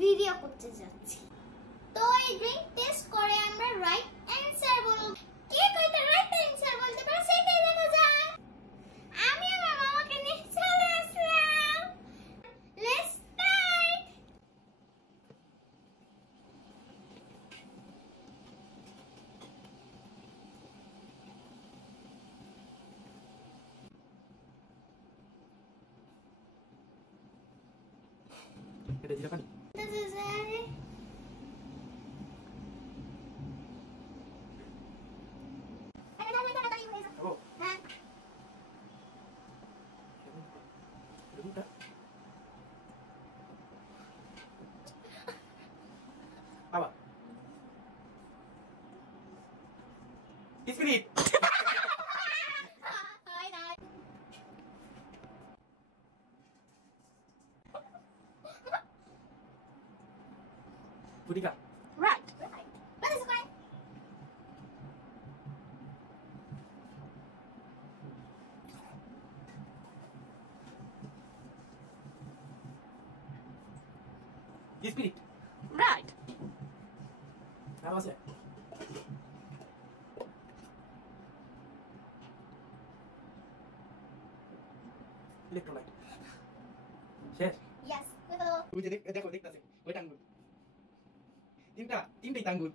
Video করতে যাচ্ছি। তো এই ড্রিঙ্ক টেস্ট করে আমরা রাইট অ্যানসার বলবো। কে কয়টা রাইট অ্যানসার বলতে পারে সেটাই দেখা যায়। আমি আমার মামাকে নিয়ে চলে আসলাম। Let's start. এটা জিরা পানি। Apa? Spirit. Budika. Right. That is correct. Spirit. Right. Apa sih? Electrolyte. শেষ? Yes. Betul. ওই যে দেখো দেখতাছে ওই টাঙ্গুল তিনটাই টাঙ্গুল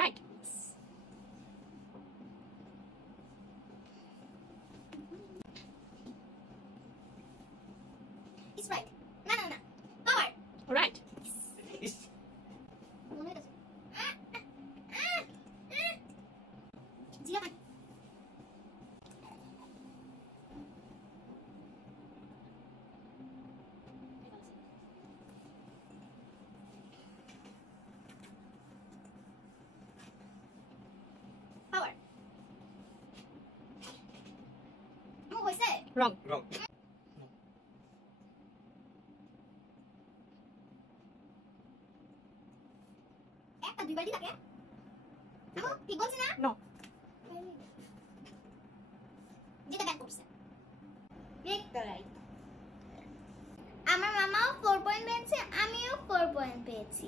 Right. It's right. No. Power. Right. ইস জিরা পানি। Power. Mo হইছে? রং একটা দুই বাটি থাকে? আমু ঠিক বলছি না? নো যেটা ব্যাক করছে। রাইট। আমার মামাও 4 পয়েন্ট পেয়েছে, আমিও 4 পয়েন্ট পেয়েছি।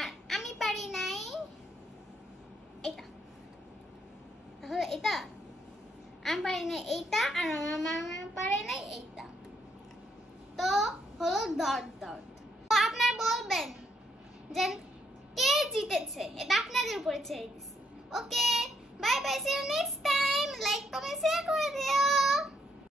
আর আমি পারি নাই এটা। তাহলে এটা আমি পারি নাই এইটা, আর আমার মামা পারে নাই এইটা। তো হলো ডট। তো আপনারা বলবেন যে কে জিতেছে, এটা আপনাদের উপরে ছেড়ে দিছি। Okay, bye bye, see you next time. Like comment share করে দিও।